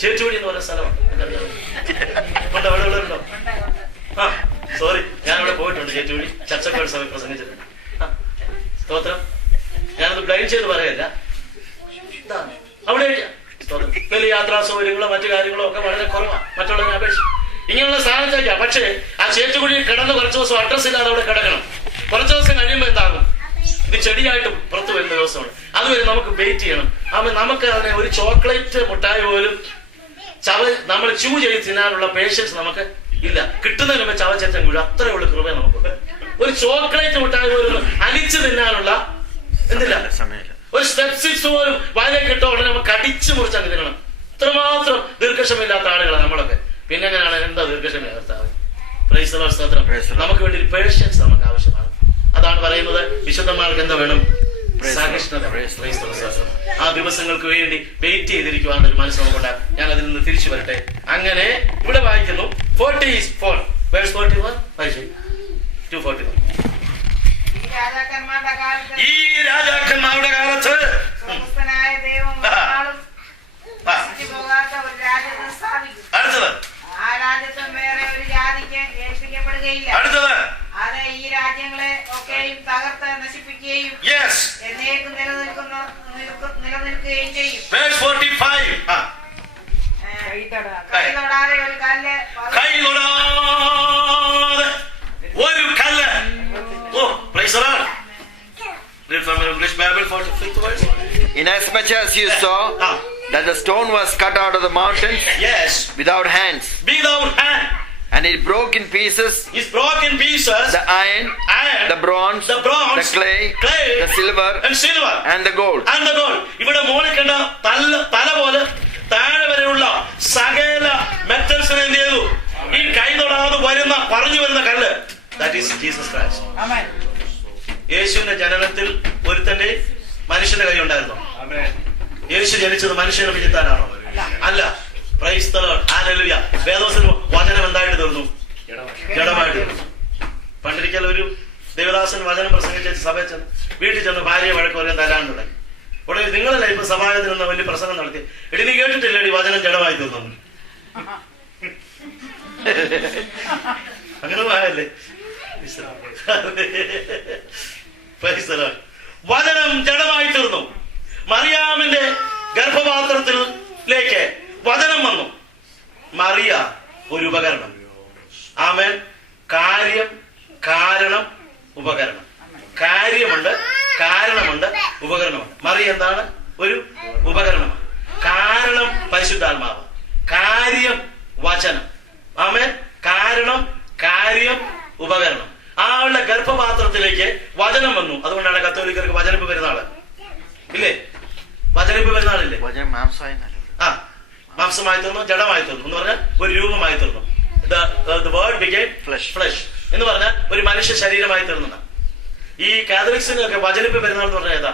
ചേറ്റുവഴി എന്ന് പറയുന്ന സ്ഥലമാണ്. ഉണ്ടോ? അവിടെ ഉണ്ടോ? ആ സോറി, ഞാനവിടെ പോയിട്ടുണ്ട്. ചേറ്റുവഴി ചർച്ചക്കാട് സഭ പ്രസംഗിച്ചിട്ടുണ്ട്. സ്തോത്രം. ഞാനത് ബ്ലൈൻഡ് ചെയ്ത് പറയല്ല. അവിടെ വലിയ യാത്രാ സൗകര്യങ്ങളോ മറ്റു കാര്യങ്ങളോ ഒക്കെ വളരെ കുറവാണ് മറ്റുള്ളവരെ അപേക്ഷിച്ച്. ഇങ്ങനെയുള്ള സ്ഥാനത്തേക്കാണ്. പക്ഷേ ആ ചേറ്റുകുഴി കിടന്ന് കുറച്ച് ദിവസം അഡ്രസ് ഇല്ലാതെ അവിടെ കിടക്കണം. കുറച്ച് ദിവസം കഴിയുമ്പോൾ എന്താകും? ഇത് ചെടിയായിട്ട് പുറത്തു വരുന്ന ദിവസമാണ്. അതുവരെ നമുക്ക് വെയിറ്റ് ചെയ്യണം. നമുക്ക് അതിനെ ഒരു ചോക്ലേറ്റ് മുട്ടായി പോലും നമ്മൾ ചൂ ചെയ്ത് തിന്നാനുള്ള പേഷ്യൻസ് നമുക്ക് ഇല്ല. കിട്ടുന്നതിന് മുമ്പ് ചവച്ചേറ്റം വീഴും. അത്രേ ഉള്ളു കൃപ നമുക്ക്. ഒരു ചോക്ലേറ്റ് മുട്ടായി പോലും അലിച്ചു തിന്നാനുള്ള എന്തില്ല സമയമില്ല. ഒരു സ്റ്റെപ്പ് സിക്സ് പോലും വായിലേക്ക് ഇട്ട ഉടനെ നമുക്ക് അടിച്ചു മുറിച്ചങ്ങ് തിന്നണം. ഇത്രമാത്രം ദീർഘക്ഷമയില്ലാത്ത ആളുകളാണ് നമ്മളൊക്കെ. പിന്നെ എങ്ങനെയാണ് എന്താ ദീർഘക്ഷമയില്ലാത്ത? നമുക്ക് വേണ്ടി ഒരു പേഷ്യൻസ് നമുക്ക് ആവശ്യമാണ്. അതാണ് പറയുന്നത്. വിശുദ്ധന്മാർക്ക് എന്താ വേണം? സഹിഷ്ണുത. ആ ദിവസങ്ങൾക്ക് വേണ്ടി വെയിറ്റ് ചെയ്തിരിക്കുവാനുള്ള ഒരു മനസ്സ് നമുക്കുണ്ടാകും. ഞാൻ അതിൽ നിന്ന് തിരിച്ചു വരട്ടെ. അങ്ങനെ ഇവിടെ വായിക്കുന്നു 44 verse 41 241. ഈ രാജാക്കന്മാരുടെ കാലത്ത് അടുത്തത് ആ രാജ്യത്വം വേറെ ഒരു ജാതിക്ക് ഏൽപ്പിക്കപ്പെടുകയില്ല. അടുത്തത് അത് ഈ രാജ്യങ്ങളെ ഒക്കെയും തകർത്ത് നശിപ്പിക്കുകയും എന്നേക്കും നിലനിൽക്കുകയും ചെയ്യും. കൈ തൊടാതെ ഒരു കല്ല് Inasmuch as you saw that the stone was cut out of the mountains without hands, and it broke in pieces, the iron, the bronze, the clay, the silver, and the gold. ഇവിടെ മോളിൽ കണ്ട തല പോലെ താഴെ വരെയുള്ള സകല മെറ്റൽസിനെ എന്ത് ചെയ്തു? ഈ കൈ തൊടാതെ പറഞ്ഞു വരുന്ന കല്ല്, ദാറ്റ് ഈസ് ജീസസ് ക്രൈസ്റ്റ്. യേശുവിന്റെ ജനനത്തിൽ ഒരുത്തന്റെ മനുഷ്യന്റെ കൈ ഉണ്ടായിരുന്നോ? യേശു ജനിച്ചത് മനുഷ്യനെ വിചിത്താനാണോ? അല്ല. Praise the Lord, hallelujah. വേദവസനം വചനം എന്തായിട്ട് തീർന്നു? ജഡമായിട്ട് തീർന്നു. പണ്ടിരിക്കൽ ഒരു ദേവദാസൻ വചനം പ്രസംഗിച്ച സഭയിൽ ചെന്ന് വീട്ടിൽ ചെന്ന് ഭാര്യയെ വഴക്ക് പറയാൻ തരാൻ തുടങ്ങി. ഉടനെ നിങ്ങളല്ലേ ഇപ്പൊ സഭായത്തിൽ നിന്ന് വലിയ പ്രസംഗം നടത്തി. എടി നീ കേട്ടിട്ടില്ലേടി വചനം ജഡമായി തീർന്നു? അങ്ങനെ ആയല്ലേ? വചനം ജഡമായി തീർന്നു. മറിയാമിന്റെ ഗർഭപാത്രത്തിലേക്ക് വചനം വന്നു. മറിയ ഒരു ഉപകരണം. ആമേൻ. കാര്യം, കാരണം, ഉപകരണം. കാര്യമുണ്ട്, കാരണമുണ്ട്, ഉപകരണമുണ്ട്. മറിയ എന്താണ്? ഒരു ഉപകരണമാണ്. കാരണം പരിശുദ്ധാത്മാവ്, കാര്യം വചനം. ആമേൻ. കാരണം, കാര്യം, ഉപകരണം. ആളുടെ ഗർഭപാത്രത്തിലേക്ക് വചനം വന്നു. അതുകൊണ്ടാണ് കത്തോലിക്കർക്ക് വചനിപ്പ് പെരുന്നാള് ഇല്ലേ? വചനിപ്പ് പെരുന്നാളില്ലേ? മാംസമായി തീർന്നു, ജഡമായി തീർന്നു എന്ന് പറഞ്ഞാൽ ഒരു രൂപമായി തീർന്നു. The word became flesh എന്ന് പറഞ്ഞാൽ ഒരു മനുഷ്യ ശരീരമായി തീർന്നതാണ്. ഈ കാതലിക്സിനൊക്കെ വചനിപ്പ് പെരുന്നാൾ എന്ന് പറഞ്ഞാൽ ഏതാ?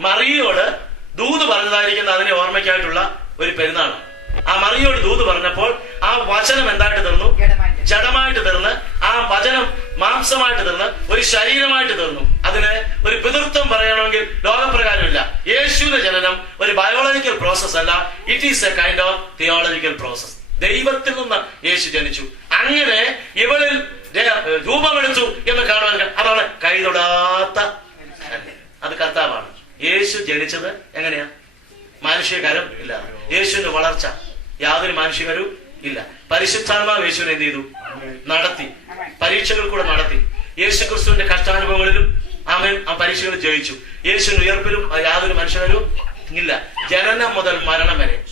മറിയോട് ദൂത് പറഞ്ഞതായിരിക്കുന്ന അതിനെ ഓർമ്മയ്ക്കായിട്ടുള്ള ഒരു പെരുന്നാളാണ്. ആ മറിയോട് ദൂത് പറഞ്ഞപ്പോൾ ആ വചനം എന്തായിട്ട് തീർന്നു? ജഡമായിട്ട് തീർന്ന്, ആ വചനം മാംസമായിട്ട് തീർന്ന് ഒരു ശരീരമായിട്ട് തീർന്നു. അതിന് ഒരു പിതൃത്വം പറയണമെങ്കിൽ ലോകപ്രകാരമില്ല. യേശുവിന്റെ ജനനം ഒരു ബയോളജിക്കൽ പ്രോസസ് അല്ല. It is A kind of theological process. ദൈവത്തിൽ നിന്ന് യേശു ജനിച്ചു. അങ്ങനെ ഇവളിൽ രൂപമെടുത്തു എന്ന് കാണുവാൻ അതാണ് കൈതൊടാത്ത. അത് കർത്താവാണ്. യേശു ജനിച്ചത് എങ്ങനെയാ? മാനുഷികരം ഇല്ല. യേശുവിന്റെ വളർച്ച യാതൊരു മാനുഷികരവും ഇല്ല. പരിശുദ്ധാത്മാവ് യേശുവിനെ എന്ത് ചെയ്തു? നടത്തി. പരീക്ഷകൾ കൂടെ നടത്തി. യേശു ക്രിസ്തുവിന്റെ കഷ്ടാനുഭവങ്ങളിലും ആമേൻ ആ പരീക്ഷകൾ ജയിച്ചു. യേശുവിന്റെ ഉയർപ്പിലും യാതൊരു മനുഷ്യരും ഇല്ല. ജനനം മുതൽ മരണം വരെ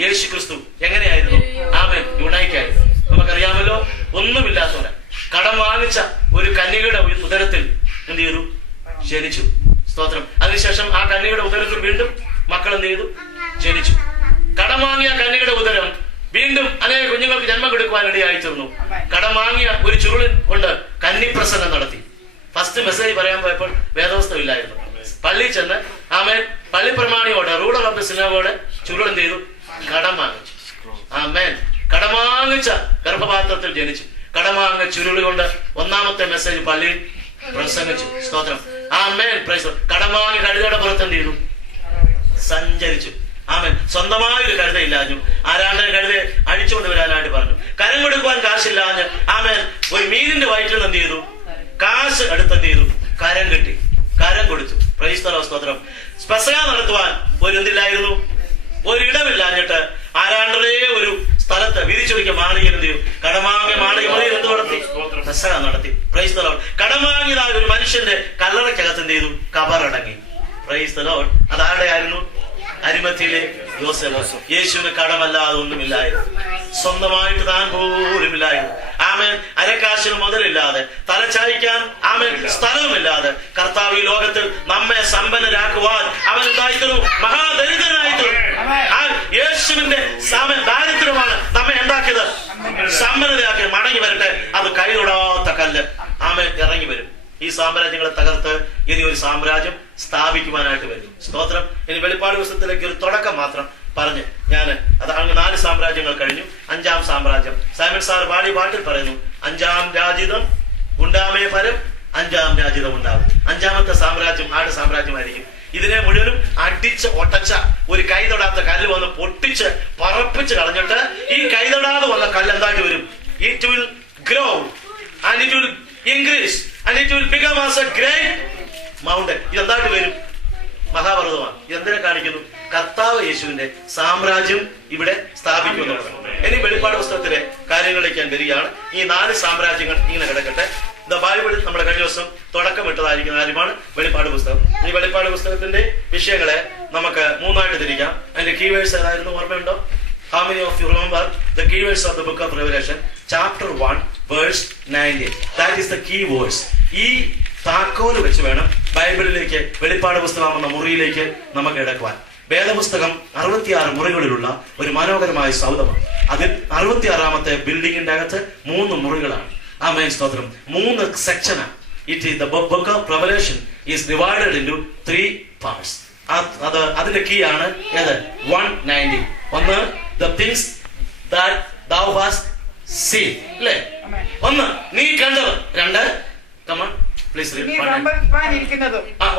യേശു ക്രിസ്തു എങ്ങനെയായിരുന്നു? ആമേൻ യുണൈക്കായിരുന്നു. നമുക്കറിയാമല്ലോ, ഒന്നുമില്ലാത്തവരെ കടം വാങ്ങിച്ച ഒരു കന്യകയുടെ ഉദരത്തിൽ എന്ത് ചെയ്തു? ജനിച്ചു. സ്തോത്രം. അതിനുശേഷം ആ കന്യകയുടെ ഉദരത്തിൽ വീണ്ടും മക്കൾ എന്ത് ചെയ്തു? ജനിച്ചു. കടം വാങ്ങിയ കന്യകയുടെ ഉദരം വീണ്ടും അനേക കുഞ്ഞുങ്ങൾക്ക് ജന്മം കൊടുക്കുവാൻ ഇടയായി തീർന്നു. കടം വാങ്ങിയ ഒരു ചുരുളിൻ കൊണ്ട് കന്നിപ്രസംഗം നടത്തി. ഫസ്റ്റ് മെസ്സേജ് പറയാൻ പോയപ്പോൾ വേദവസ്തം ഇല്ലായിരുന്നു. പള്ളി ചെന്ന് ആമേൻ പള്ളി പ്രമാണിയോട് റൂളർ ഓഫ് ദ സിനഗോഗ് ചുരുൾ എന്ത് ചെയ്തു? കടം വാങ്ങിച്ചു. ആമേൻ. കടം വാങ്ങിച്ച ഗർഭപാത്രത്തിൽ ജനിച്ചു. കടം വാങ്ങിയ ചുരുളി കൊണ്ട് ഒന്നാമത്തെ മെസ്സേജ് പള്ളിയിൽ പ്രസംഗിച്ചു. സ്തോത്രം. ആമേൻ. പ്രൈസ്. കടം വാങ്ങി കഴുതയുടെ പുറത്ത് എന്ത് ചെയ്തു? സഞ്ചരിച്ചു. ആമേൻ. സ്വന്തമായൊരു കഴുതയില്ലാഞ്ഞു, ആരാണ്ട് കഴുത അഴിച്ചുകൊണ്ട് വരാനായിട്ട് പറഞ്ഞു. കരം കൊടുക്കുവാൻ കാശില്ലാഞ്ഞ് ആമേൻ ഒരു മീനിന്റെ വയറ്റിൽ എന്ത് ചെയ്തു? കാശ് അടുത്തെന്ത് ചെയ്തു? കരം കെട്ടി, കരം കൊടുത്തു. പ്രൈസ് ദി ലോർഡ്, സ്തോത്രം. പെസഹ നടത്തുവാൻ ഒരു എന്തില്ലായിരുന്നു, ഒരിടമില്ലാഞ്ഞിട്ട് ആരാണ്ടേ ഒരു സ്ഥലത്ത് വിരിച്ചൊരിക്കൽ മാളിക എന്ത് ചെയ്യും? കടമാങ്ങിയ മാളിക എന്ത് നടത്തി? പെസഹ നടത്തി. Price the Lord. കടമാങ്ങിയതായ ഒരു മനുഷ്യന്റെ കല്ലറയ്ക്കകത്ത് എന്ത് ചെയ്തു? കബറടങ്ങി. Praise the Lord. അതാരുടെ ആയിരുന്നു? അരിമത്തിയിലെ യോസേഫ്. യേശുവിന് കടമല്ലാതെ ഒന്നുമില്ലായിരുന്നു, സ്വന്തമായിട്ട് താൻ പോലുമില്ലായിരുന്നു. ആമേൻ. അരക്കാശിന് മുതലില്ലാതെ, തലച്ചായ്ക്കാൻ ആമേൻ സ്ഥലവുമില്ലാതെ കർത്താവ് ഈ ലോകത്തിൽ നമ്മെ സമ്പന്നരാക്കുവാൻ അവൻ എന്തായിത്തീർന്നു? മഹാദരിദ്രനായിത്തീർന്നു. ആ യേശുവിന്റെ ദാരിദ്ര്യമാണ് നമ്മെ ഉണ്ടാക്കിയത് സമ്പന്നതയാക്കി. മടങ്ങി വരട്ടെ, അത് കൈതൊടാത്ത കല്ല് ആമേൻ ഇറങ്ങി വരും. ഈ സാമ്രാജ്യങ്ങളെ തകർത്ത് ഇനി ഒരു സാമ്രാജ്യം സ്ഥാപിക്കുവാനായിട്ട് വരും. സ്തോത്രം. ഇനി വെളിപ്പാട് പുസ്തകത്തിലേക്ക് ഒരു തുടക്കം മാത്രം പറഞ്ഞ് ഞാൻ അത് അങ്ങ് 4 സാമ്രാജ്യങ്ങൾ കഴിഞ്ഞു. 5ാം സാമ്രാജ്യം സൈമൺ സാർ പാട്ടിൽ പറയുന്നു, 5ാം രാജ്യം ഉണ്ടാമേ ഫലം, 5ാം രാജ്യം ഉണ്ടാവും. 5ാമത്തെ സാമ്രാജ്യം ആരുടെ സാമ്രാജ്യമായിരിക്കും? ഇതിനെ മുഴുവനും അടിച്ച് ഒട്ടച്ച ഒരു കൈതൊടാത്ത കല്ല് വന്ന് പൊട്ടിച്ച് പറപ്പിച്ച് കളഞ്ഞിട്ട് ഈ കൈതൊടാതെ വന്ന കല്ല് എന്തായിട്ട് വരും? It will grow and it will increase and it will become as a great mountain. ഇതെന്തായിട്ട് വരും? മഹാപർവ്വതമാണ്. ഇതെന്തിനെ കാണിക്കുന്നു? കർത്താവ് യേശുവിന്റെ സാമ്രാജ്യം ഇവിടെ സ്ഥാപിക്കുന്നുള്ളത്. ഇനി വെളിപ്പാട് പുസ്തകത്തിലെ കാര്യങ്ങളിലേക്ക് ഞാൻ വരികയാണ്. ഈ 4 സാമ്രാജ്യങ്ങൾ ഇങ്ങനെ കിടക്കട്ടെ. ബൈബിളിൽ നമ്മുടെ കഴിഞ്ഞ ദിവസം തുടക്കമിട്ടതായിരിക്കുന്ന കാര്യമാണ് വെളിപ്പാട് പുസ്തകം. ഈ വെളിപ്പാട് പുസ്തകത്തിന്റെ വിഷയങ്ങളെ നമുക്ക് 3ആയിട്ട് തിരിക്കാം. അതിന്റെ കീവേഴ്സ് ഏതായിരുന്നു? ഓർമ്മയുണ്ടോ? How many of you remember the key words of the book of Revelation? Chapter 1, verse 19. That is the key words. ഈ താക്കോല് വെച്ച് വേണം ബൈബിളിലേക്ക്, വെളിപ്പാട് പുസ്തകമാകുന്ന മുറിയിലേക്ക് നമുക്ക് എടുക്കുവാൻ. വേദപുസ്തകം 66 മുറികളിലുള്ള ഒരു മനോഹരമായ സൗധമാണ്. അതിൽ 66ാമത്തെ ബിൽഡിങ്ങിന്റെ അകത്ത് 3 മുറികളാണ്. ആമേൻ, സ്തോത്രം. 3 സെക്ഷനാണ്. It is the book of Revelation is divided into 3 parts. അതിന്റെ കീ ആണ് ഏത്? 190. ഒന്ന്, the things that thou hast seen. അല്ലേ? ഒന്ന്, നീ കണ്ടത്. 2, come on please read.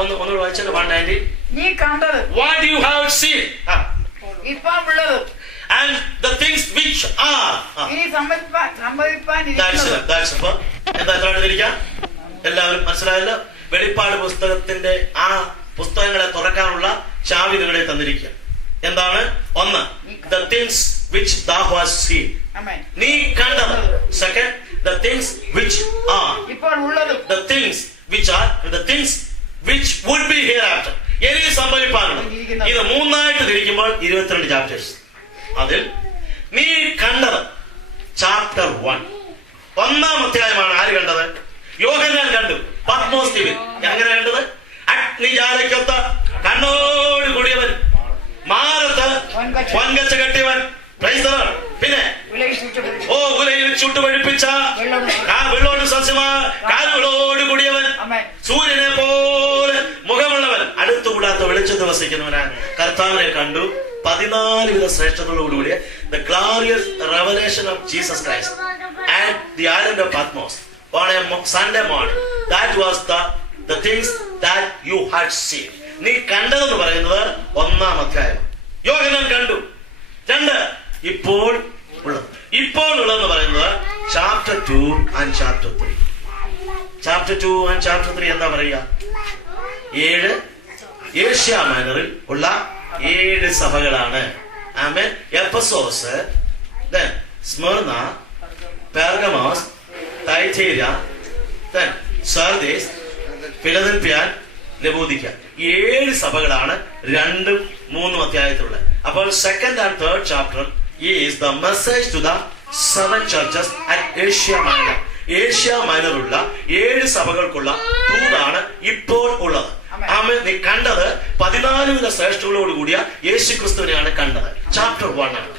ഒന്ന് വായിച്ചാൽ 190. നീ കണ്ടത്. What you have seen. ഇപ്പോൾ ഉള്ളത്. And the things which are. ഇനി സംഭവിപ്പാനിരിക്കുന്നത്. That's it. എന്താ തിരിക്കാം? എല്ലാവരും മനസ്സിലായല്ലോ? വെളിപ്പാട് പുസ്തകത്തിന്റെ ആ പുസ്തകങ്ങളെ തുറക്കാനുള്ള ചാവി നിങ്ങളെ തന്നിരിക്കുക. എന്താണ്? ഒന്ന്, the things which thou hast seen. നീ കണ്ടത്. Second, the things which are. ഇപ്പോൾ ഉള്ളത്. The things which are and the things which would be hereafter. ഇനി സംഭവിപ്പാനുള്ളത്. ഇത് 3ആയിട്ട് തിരിക്കുമ്പോൾ 22 ചാപ്റ്റേഴ്സ്. അതിൽ നീ കണ്ടത് ചാപ്റ്റർ 1, 1-ാം അധ്യായമാണ്. ആര് കണ്ടത്? യോഹന്നാൻ കണ്ടു. പത്മോസ് ദ്വീപിൽ. എങ്ങനെ കണ്ടത്? അഗ്നിജാലയ്ക്കൊത്ത കണ്ണോട് കൂടിയവൻ, മാറത്ത് വൻകച്ച കെട്ടിയവൻ. പിന്നെ ഉലയിൽ ചുട്ടുപഴിപ്പിച്ച വെള്ളോട് സസ്യമാ കാലുകളോട് കൂടിയവൻ, സൂര്യനെ പോലെ മുഖമുള്ളവൻ, അടുത്തുകൂടാത്ത വെളിച്ചത്ത് വസിക്കുന്നവനാണ്. കർത്താവിനെ കണ്ടു. 14 വിധ ശ്രേഷ്ഠതയോടുകൂടിയ the glorious revelation of Jesus Christ at the island of Patmos on a Sunday morning. That was the things that you had seen. നീ കണ്ടതെന്ന് പറയുന്നത് 1-ാം അധ്യായം. യോഹന്നാൻ കണ്ടു. 2, ഇപ്പോൾ ഉള്ളത്. ഇപ്പോൾ ഉള്ളതെന്ന് പറയുന്നത് chapter 2 and chapter 3. Chapter 2 and chapter 3 എന്താ പറയുക? 7 ഏഷ്യ മൈനറിൽ ഉള്ള 7 സഭകളാണ്. ആമേൻ. Ephesus, then Smyrna, Pergamos, Thyatira, then Sardis, Philadelphia, Laodicea. 7 സഭകളാണ് 2ഉം 3ഉം അധ്യായത്തിലുള്ളത്. അപ്പോൾ 2nd and 3rd chapter is the message to the 7 churches at Asia Minor. Asia മൈനറുള്ള 7 സഭകൾക്കുള്ള ദൂതാണ് ഇപ്പോൾ ഉള്ളത്. ആമേൻ. നീ കണ്ടത് 14 ശ്രേഷ്ഠകളോട് കൂടിയ യേശു ക്രിസ്തുവിനെയാണ് കണ്ടത്. ചാപ്റ്റർ 1 ആണ്.